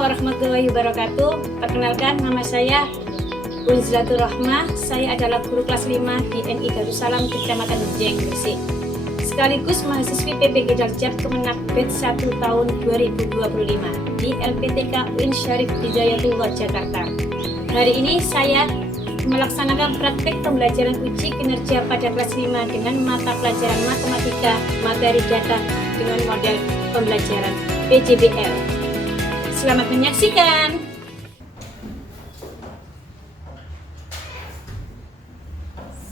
warahmatullahi wabarakatuh. Perkenalkan, nama saya Unzilatul Rahmah. Saya adalah guru kelas 5 di NI Darussalam Kecamatan Jeng, Gresik. Sekaligus mahasiswi PPG Darjat Kemenak Batch 1 tahun 2025 di LPTK UIN Syarif Hidayatullah Jakarta. Hari ini saya melaksanakan praktek pembelajaran uji kinerja pada kelas 5 dengan mata pelajaran matematika, materi data dengan model pembelajaran PJBL. Selamat menyaksikan.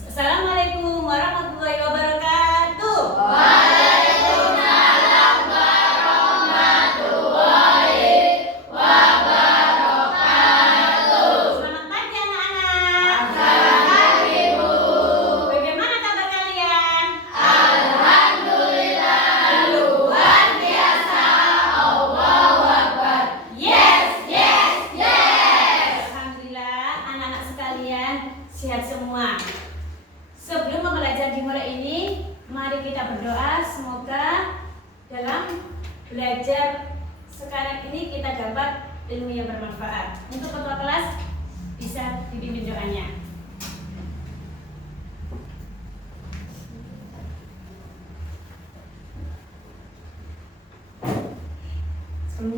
Assalamualaikum warahmatullahi wabarakatuh. Waalaikumsalam warahmatullahi wabarakatuh. Selamat pagi anak-anak. Selamat pagi, Bu. Bagaimana kabar kalian? Alhamdulillah, luar biasa. Allahu Akbar. Yes, yes, yes. Alhamdulillah anak-anak sekalian sehat semua. Sebelum pembelajaran dimulai ini, mari kita berdoa semoga dalam belajar sekarang ini kita dapat ilmu yang bermanfaat. Untuk ketua kelas bisa dipimpin doanya. Sebelum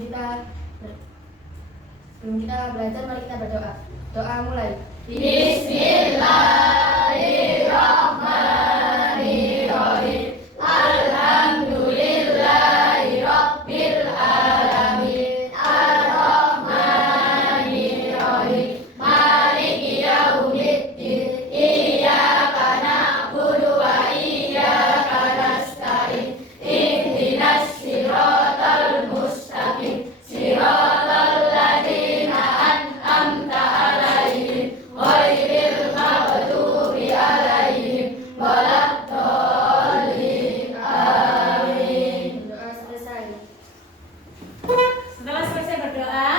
kita belajar, mari kita berdoa. Doa mulai. Bismillahirrahmanirrahim. Alhamdulillahi Rabbil alamin. Ar-Rahmanirrahim. Maliki yaumiddin. Iyyaka na'budu wa iyyaka nasta'in. Ihdinas siratal mustaqim. Siratal ladzina an'amta 'alaihim ghairil maghdubi 'alaihim waladdallin. Amin. Doa selesai. Setelah selesai berdoa,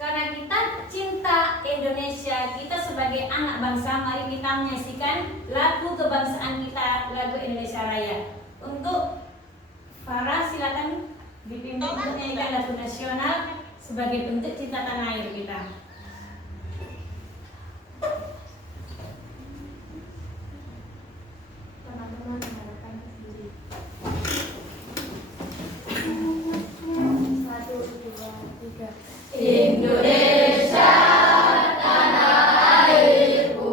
karena kita cinta Indonesia, kita sebagai anak bangsa, mari kita menyaksikan lagu kebangsaan kita, lagu Indonesia Raya. Untuk Farah, silakan dipimpin untuk menyanyikan lagu nasional sebagai bentuk cinta tanah air kita. Teman-teman mengharapkan diri. 1, 2, 3. Indonesia tanah airku,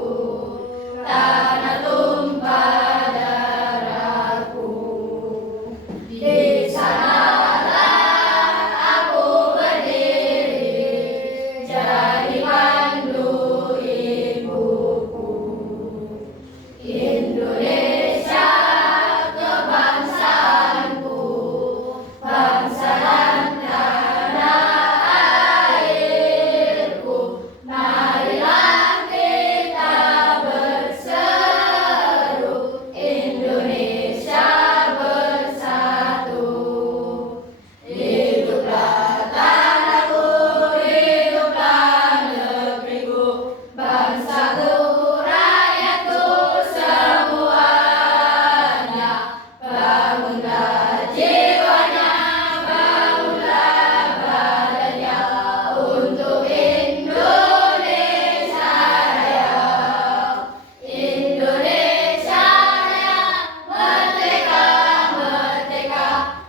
tanah tumpah darahku. Di sanalah aku berdiri, jadi pandu ibuku. Indonesia kebangsaanku, bangsa dan tanah airku. Marilah kita berseru, Indonesia bersatu. Hiduplah tanahku, hiduplah negeriku, bangsaku, rakyatku semuanya. Bangunlah jiwanya, bangunlah badannya untuk Indonesia Raya. Indonesia Raya, merdeka, merdeka,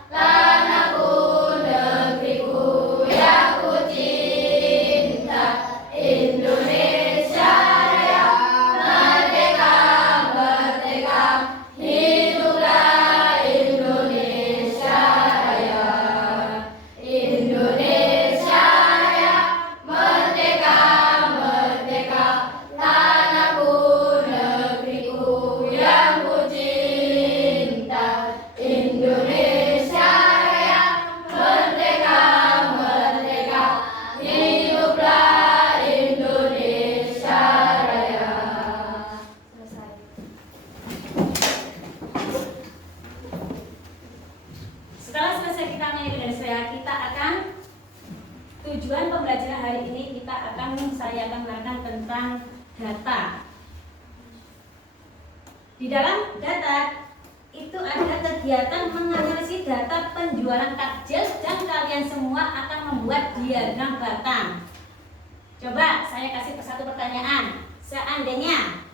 tanahku, negeriku yang ku cinta. Indonesia Raya, merdeka, merdeka, hiduplah Indonesia Raya. Indonesia Raya, merdeka, merdeka, tanahku, negeriku yang ku cinta. Indonesia Raya, merdeka, merdeka, hiduplah Indonesia Raya. Selesai. Setelah selesai kita menyanyikan dari saya, kita akan tujuan pembelajaran hari ini saya akan menerangkan tentang data. Di dalam data itu ada kegiatan menganalisis data penjualan takjil dan kalian semua akan membuat diagram batang. Coba saya kasih satu pertanyaan. Seandainya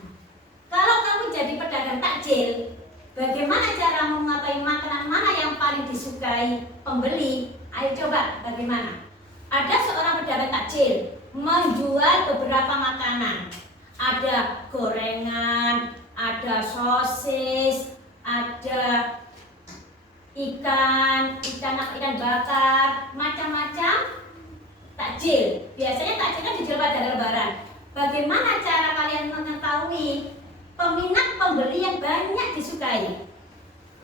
kalau kamu jadi pedagang takjil, bagaimana cara mengetahui makanan mana yang paling disukai pembeli? Ayo coba bagaimana? Ada seorang pedagang takjil menjual beberapa makanan. Ada gorengan, ada sosis, ada ikan bakar, macam-macam takjil. Biasanya takjil kan dijual pada lebaran. Bagaimana cara kalian mengetahui peminat pembeli yang banyak disukai?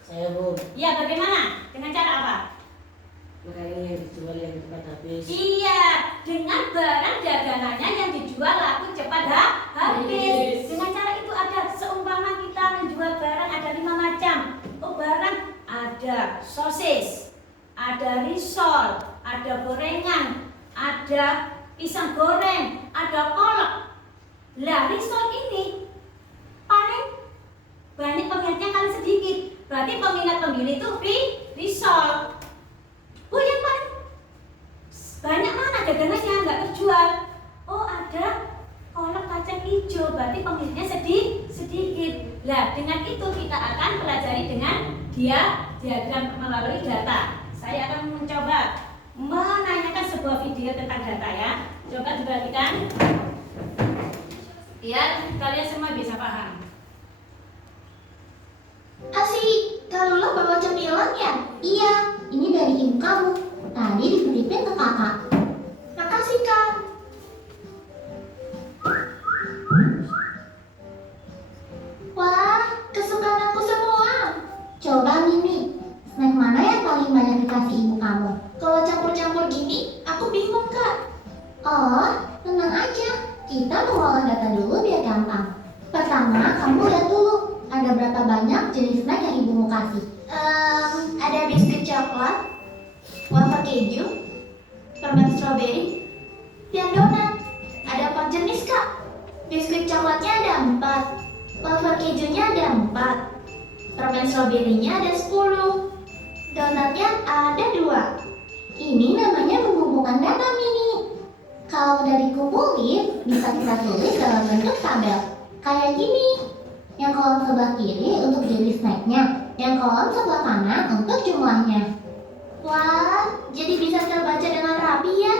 Saya Bu, Ya, bagaimana? Dengan cara apa? makanya yang dijual yang cepat habis. Iya, dengan barang dagangannya yang dijual laku cepat habis. Dengan cara itu ada seumpama kita menjual barang ada 5 macam. Oh, barang ada sosis, ada risol, ada gorengan, ada pisang goreng, ada kolak. Lah, risol ini paling banyak peminatnya kan sedikit. Berarti peminat pembeli itu risol. Oh, yang paling banyak mana dagangannya nggak terjual? Oh, ada kolak kacang hijau, berarti pembelinya sedikit. Nah, dengan itu kita akan pelajari dengan diagram melalui data. Saya akan mencoba menanyakan sebuah video tentang data ya. Coba diperhatikan biar kalian semua bisa paham. Asik, Kalula bawa cemilan ya? Iya, ini dari ibu kamu. Tadi dititipin ke kakak. Makasih, Kak. Wah, kesukaan aku semua. Coba Mimi, snack mana yang paling banyak dikasih ibu kamu? Kalau campur-campur gini, aku bingung, Kak. Oh, tenang aja. Kita mengolah data dulu biar gampang. Pertama, kamu lihat dulu ada berapa banyak jenis snack yang ibumu kasih. Ada biskuit coklat, wafer keju, permen stroberi, dan donat. Ada 4 jenis, Kak. Biskuit coklatnya ada 4, wafer kejunya ada 4, permen stroberinya ada 10, donatnya ada 2. Ini namanya mengumpulkan data Mini. Kalau udah dikumpulin, bisa kita tulis dalam bentuk tabel. Kayak gini. Yang kolom sebelah kiri untuk jenis snacknya, yang kolom sebelah kanan untuk jumlahnya. Wah, jadi bisa terbaca dengan rapi ya.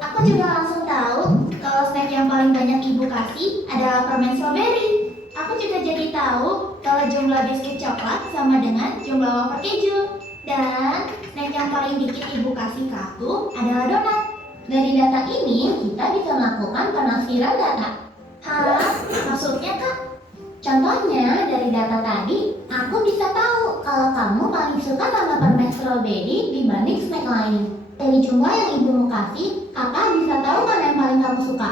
Aku juga langsung tahu kalau snack yang paling banyak ibu kasih adalah permen stroberi. Aku juga jadi tahu kalau jumlah biskuit coklat sama dengan jumlah wafer keju. Dan snack yang paling dikit ibu kasih ke aku adalah donat. Dari data ini kita bisa melakukan penafsiran data. Hah? Maksudnya Kak? Contohnya dari data tadi, aku bisa tahu kalau kamu paling suka sama permen stroberi dibanding snack lain. Dari jumlah yang ibumu kasih, kakak bisa tahu mana yang paling kamu suka.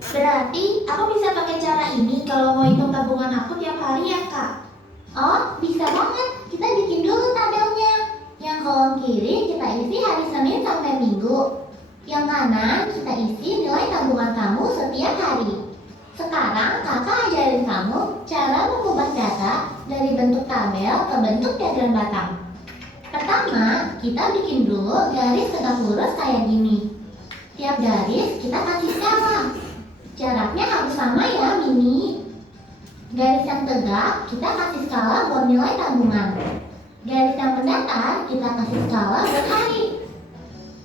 Berarti aku bisa pakai cara ini kalau mau hitung tabungan aku tiap hari ya Kak? Oh, bisa banget. Kita bikin dulu tabelnya. Yang kolom kiri kita isi hari Senin sampai Minggu. Yang kanan kita isi nilai tabungan kamu setiap hari. Sekarang kakak ajarin kamu cara mengubah data dari bentuk tabel ke bentuk diagram batang. Pertama, kita bikin dulu garis tegak lurus kayak gini. Tiap garis kita kasih skala. Jaraknya harus sama ya, Mini. Garis yang tegak kita kasih skala buat nilai tabungan. Garis yang mendatar kita kasih skala buat hari.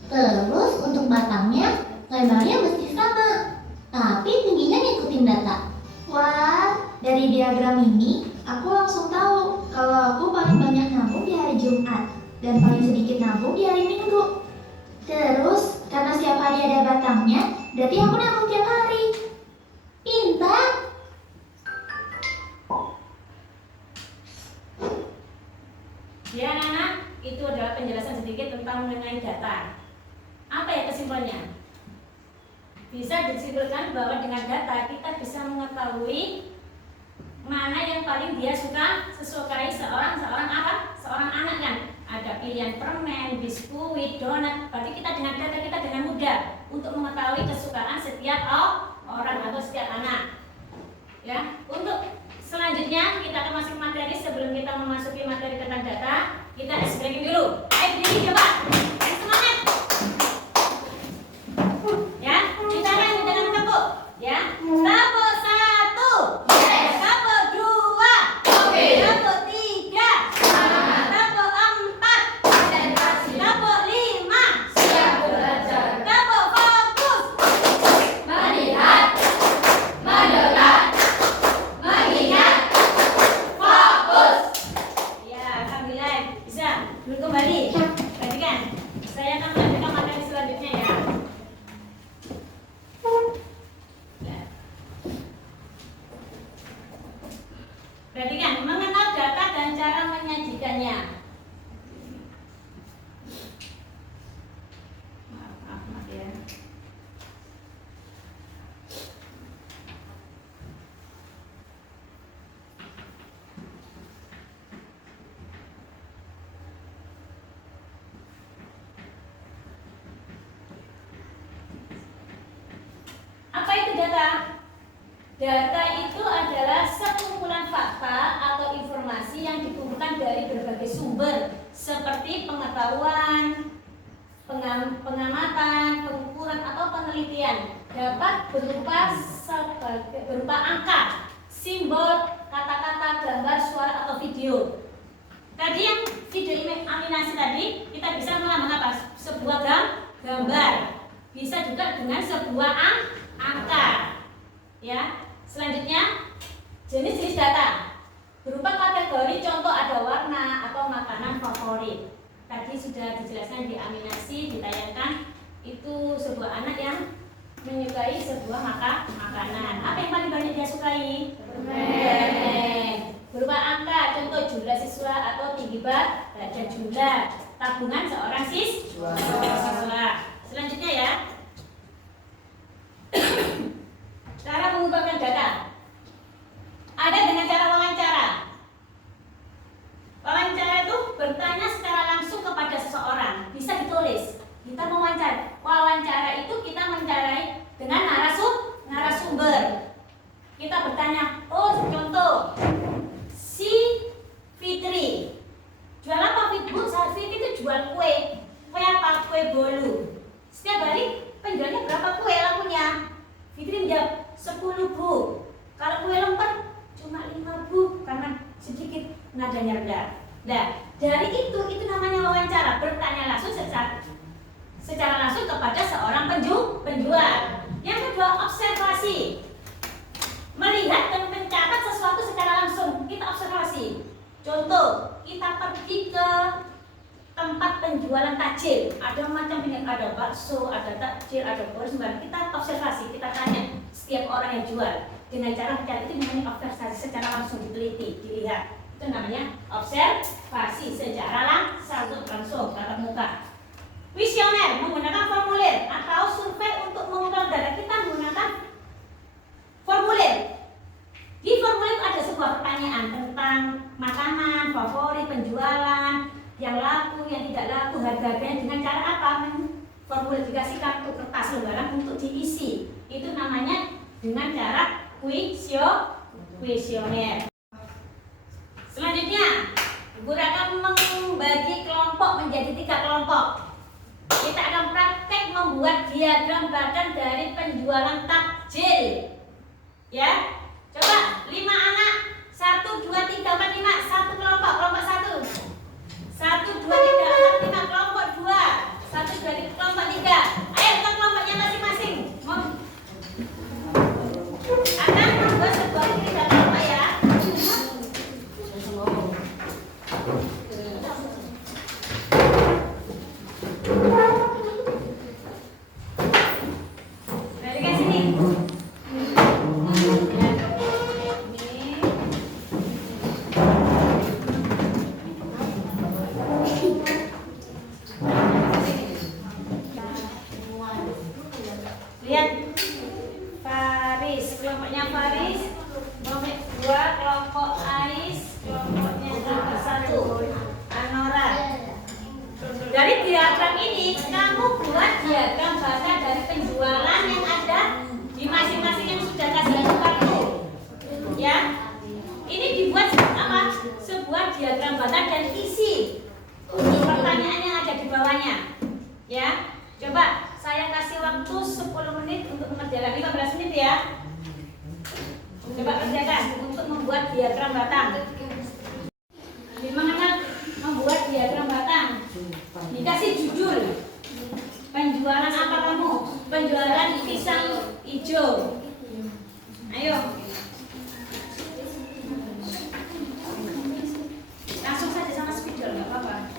Terus untuk batangnya, lebarnya mesti sama, tapi tingginya ngikutin data. Wah, dari diagram ini, aku langsung tahu kalau aku paling banyak nabung di hari Jumat dan paling sedikit nabung di hari Minggu. Terus, karena setiap hari ada batangnya, berarti aku nabung tiap hari. Pintar! Ya anak-anak, itu adalah penjelasan sedikit tentang mengenai data. Apa ya kesimpulannya? Bisa disimpulkan bahwa dengan data kita bisa mengetahui mana yang paling dia sesukai seorang apa? Seorang anak kan. Ada pilihan permen, biskuit, donat. Berarti kita dengan data kita dengan mudah untuk mengetahui kesukaan setiap orang atau setiap anak. Perhatikan, mengenal data dan cara menyajikannya. Maaf ya. Apa itu data? Data itu adalah sekumpulan fakta atau informasi yang dikumpulkan dari berbagai sumber seperti pengetahuan, pengamatan, pengukuran atau penelitian. Dapat berupa angka, simbol, kata-kata, gambar, suara atau video. Tadi yang video animasi tadi kita bisa menambah apa? Sebuah gambar. Bisa juga dengan sebuah angka. Ya. Selanjutnya, jenis-jenis data berupa kategori, contoh ada warna atau makanan favorit. Tadi sudah dijelaskan di animasi, ditayangkan itu sebuah anak yang menyukai sebuah makanan. Apa yang paling banyak dia sukai? Permen. Berupa angka, contoh jumlah siswa atau tinggi badan jumlah, tabungan seorang siswa. Selanjutnya ya. Cara mengubahkan data ada dengan cara wawancara. Wawancara itu bertanya secara langsung kepada seseorang, bisa ditulis. Kita wawancara itu kita mencari dengan narasumber. Kita bertanya, oh contoh si Fitri jual apa Bu? Fitri itu jual kue apa? Kue bolu. Setiap hari penjualnya berapa kue lakunya? Fitri menjawab 10 Bu. Kalau kue lemper cuma 5 Bu, karena sedikit nadanya rendah. Nah, dari itu namanya wawancara, bertanya langsung secara langsung kepada seorang penjual. Yang kedua, observasi. Melihat dan mencatat sesuatu secara langsung, kita observasi. Contoh, kita pergi ke tempat penjualan takjil, ada macam ini, ada bakso, ada takjil, ada boros, kita observasi, kita tanya setiap orang yang jual dengan cara mencari, itu namanya observasi secara langsung, diteliti, dilihat, itu namanya observasi secara langsung tatap muka. Kuesioner menggunakan formulir atau survei untuk mengumpulkan data, kita menggunakan formulir. Di formulir ada sebuah pertanyaan tentang makanan favorit, penjualan, yang laku, yang tidak laku, harganya, dengan cara apa? Formulir dikasih kartu kertas lembaran untuk diisi. Itu namanya dengan cara kuesioner. Selanjutnya, Ibu akan membagi kelompok menjadi 3 kelompok. Kita akan praktek membuat diagram badan dari penjualan takjil. Ya, coba 5 anak, 1, 2, 3, 4, 5, 1 kelompok 1. 1, 2, 3, 4, 5, kelompok 2. 1, 2, 3, kelompok 3. Ayo ke kelompoknya masing-masing. Akan membuat sebuah kelompok ya. Dari ke sini. Lihat Faris, kelompoknya Faris, kelompok 2, kelompok Ais, kelompoknya 1, Anora. Dari diagram ini kamu buat diagram badan dari penjualan yang ada di masing-masing yang sudah kasih kartu. Ya, ini dibuat apa? Sebuah diagram badan dan isi pertanyaan yang ada di bawahnya. Ya, coba saya kasih waktu 10 menit untuk mengerjakan, 15 menit ya. Coba kerjakan untuk membuat diagram batang. Mengenal membuat diagram batang. Dikasih judul. Penjualan apa kamu? Penjualan pisang hijau. Ayo. Langsung saja sama spidol, nggak apa-apa.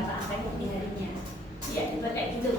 berapa angka di harinya. Ya, dibuat kayak gitu.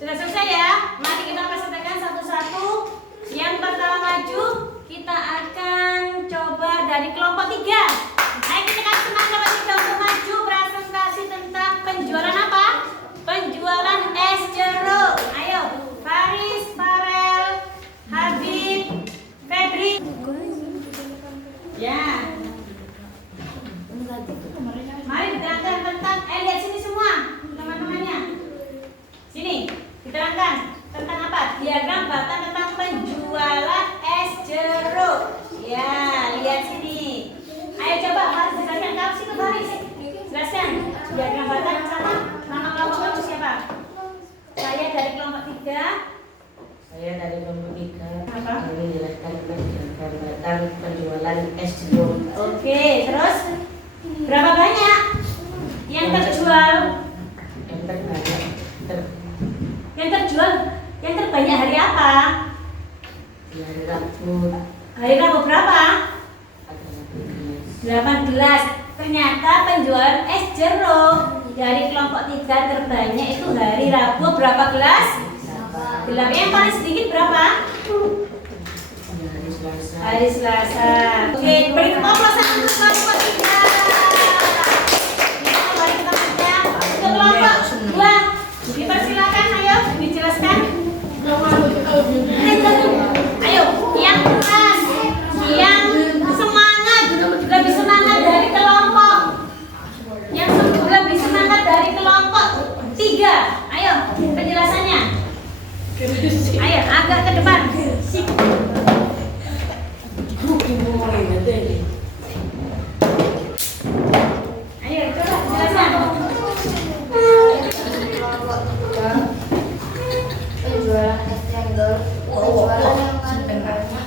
Sudah selesai ya? Mari kita presentasikan satu-satu. Yang pertama maju, kita akan coba dari kelompok 3. Ayo kita kasih semangat kelompok 3 untuk maju presentasi tentang penjualan apa? Penjualan es jeruk. Ayo, Faris, Farel, Habib, Febri. Ya. Mari diterangkan tentang, lihat sini semua teman-temannya. Sini, diterangkan tentang apa? Diagram bata tentang penjualan es jeruk. Ya, lihat sini. Ayo coba Haris jelaskan, kamu sih Haris. Jelaskan diagram bata sama nama kelompok kamu siapa? Saya dari kelompok 3. Saya dari kelompok 3. Apa? Kami menjelaskan tentang penjualan es jeruk. Oke, terus berapa banyak yang terjual? Yang terbanyak Yang terjual, yang terbanyak hari apa? di hari Rabu Hari Rabu berapa? ada 18. Ternyata penjualan es jeruk dari kelompok 3 terbanyak itu hari Rabu berapa gelas? 8. Yang paling sedikit berapa? hari Selasa. Hari Selasa. Oke, beri kepomplosan untuk kelompok 3. Beri kepomplosan untuk kelompok 2. Dipersilakan, ayo dijelaskan. Ayo, yang keras, yang semangat, lebih semangat dari kelompok. Yang lebih semangat dari kelompok 3. Ayo, penjelasannya. Ayo, agak ke depan. Ayo, coba jelaskan. Penjualan es cendol, penjualan yang paling banyak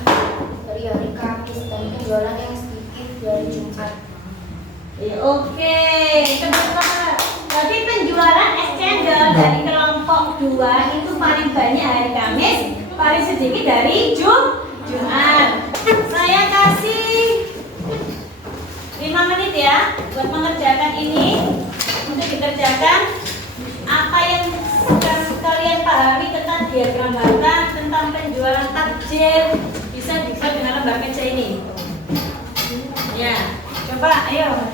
dari hari Kamis dan penjualan yang sedikit dari Jumat. Oke, teman-teman. Jadi penjualan es cendol dari kelompok 2 itu paling banyak hari Kamis, paling sedikit dari Jumat. Saya kasih 5 menit ya buat mengerjakan ini. Untuk dikerjakan apa yang kalian pahami tentang diagram bata, tentang penjualan takjil, bisa dibuat dengan lembar kaca ini. Ya, coba ayo.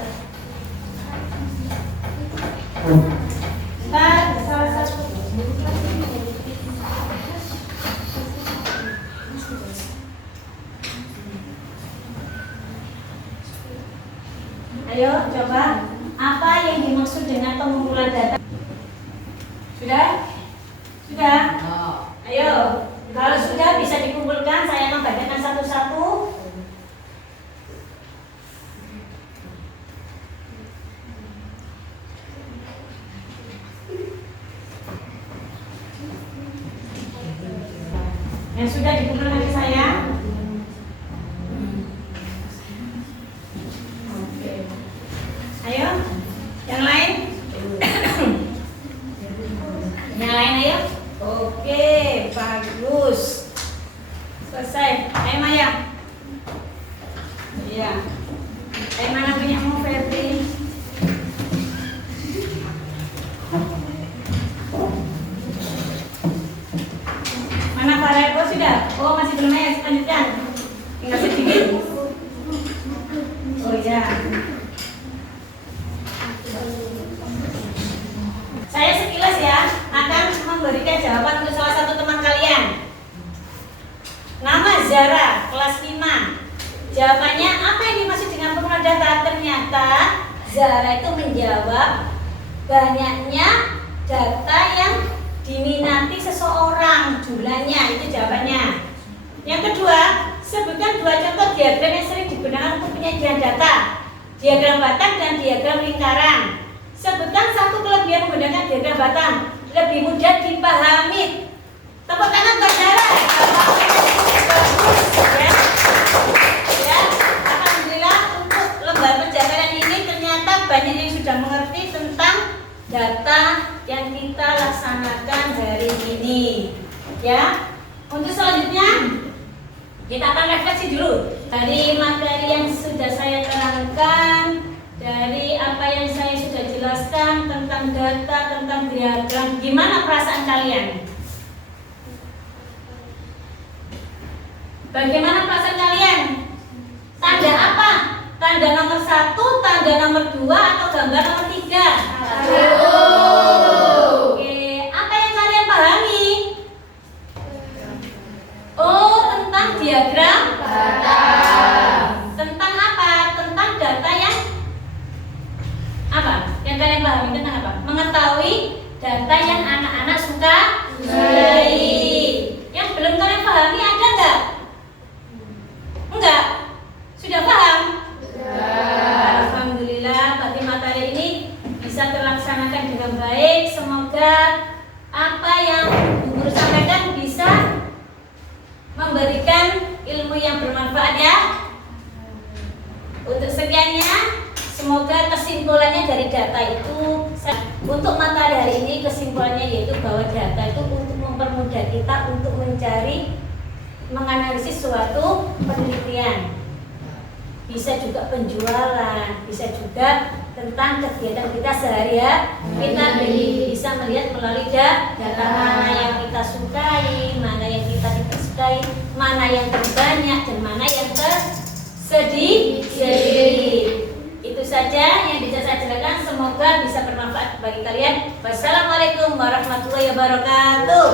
Ntar salah satu. Ayo coba apa yang dimaksud dengan pengumpulan data? Sudah? Sudah? Ayo, kalau sudah bisa dikumpulkan, saya akan bacakan satu-satu. Yang sudah dikumpulkan ke saya. Ayo, yang lain. Yang lain ayo. Oke, bagus. Selesai. Ayo Maya. Iya. Ayo mana punyamu Febri? Mana Farel? sudah? Oh masih belum ya, lanjutkan. Tinggal sedikit. Oh ya. Saya sekilas ya akan memberikan jawaban untuk salah satu teman kalian. Nama Zara, kelas 5. Jawabannya apa yang dimaksud dengan penggunaan data? Ternyata Zara itu menjawab banyaknya data yang diminati seseorang, jumlahnya, itu jawabannya. Yang kedua, sebutkan 2 contoh diagram yang sering digunakan untuk penyajian data. Diagram batang dan diagram lingkaran. Sebutkan 1 kelebihan menggunakan diagram batang, lebih mudah dipahami. Tepuk tangan buat Zara. Bagus ya. Ya, alhamdulillah untuk lembar pencapaian ini ternyata banyak yang sudah mengerti tentang data yang kita laksanakan hari ini. Ya, untuk selanjutnya kita akan refleksi dulu dari materi yang sudah saya terangkan, dari apa yang saya sudah jelaskan tentang data, tentang diagram. Gimana perasaan kalian? Bagaimana perasaan kalian? Tanda apa? Tanda nomor 1, tanda nomor 2, atau gambar nomor 3? Oke, apa yang kalian pahami? Oh, tentang diagram batang. Tentang apa? Tentang data yang apa? Yang kalian pahami tentang apa? Mengetahui data yang anak-anak sukai. Yang belum kalian pahami ada nggak? Enggak? Sudah paham? Alhamdulillah, berarti materi ini bisa terlaksanakan dengan baik. Semoga apa yang guru sampaikan bisa memberikan ilmu yang bermanfaat ya. Untuk sekiannya, semoga kesimpulannya dari data itu, untuk materi hari ini kesimpulannya yaitu bahwa data itu untuk mempermudah kita untuk mencari, menganalisis suatu penelitian. Bisa juga penjualan, bisa juga tentang kegiatan kita sehari-hari. Kita bisa melihat melalui data mana yang kita sukai, mana yang kita tidak sukai, mana yang terbanyak dan mana yang tersedikit. Itu saja yang bisa saya jelaskan. Semoga bisa bermanfaat bagi kalian. Wassalamualaikum warahmatullahi wabarakatuh.